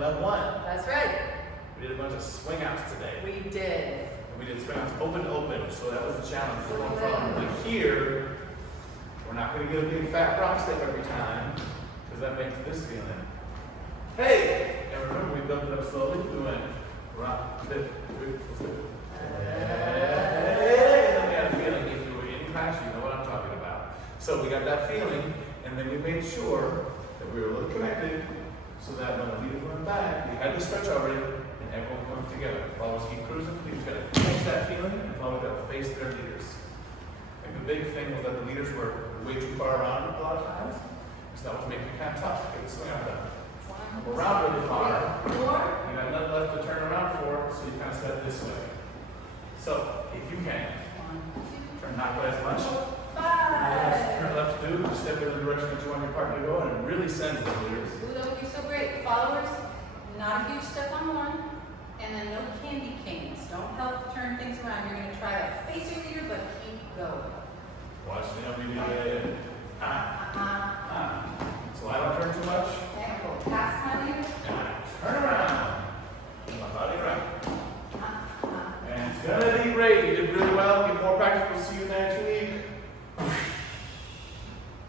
level 1. That's right. We did a bunch of swing outs today. We did. And we did swing outs open, so that was the challenge. So going from like here, we're not going to get a big fat rock step every time, because that makes this feeling. Hey! And remember, we built it up slowly. We went rock, flip, flip, flip. Hey! And then we had a feeling. If you were in class, you know what I'm talking about. So we got that feeling, and then we made sure that we were a little connected, so that when the leaders went back, we had the stretch already, and everyone comes together. Followers keep cruising. We just got to catch that feeling, and followers got to face their leaders. And the big thing was that the leaders were way too far around a lot of times, so that was making it kind of tough to get the swing out done. We're around really far. You got nothing left to turn around for, so you kind of step this way. So, if you can, turn not quite as much. Turn left to do, just step in the direction that you want your partner to go, and it really sends the leaders. Ooh, that would be so great. Followers, not a huge step on one, and then no candy canes. Don't help turn things around. You're going to try to face your leader, but keep going. Watch the we do it. So I don't turn too much. Okay, go past my leader. And I turn around. My body right. And it's gonna be great. You did really well. Get more practice. We'll see you next week.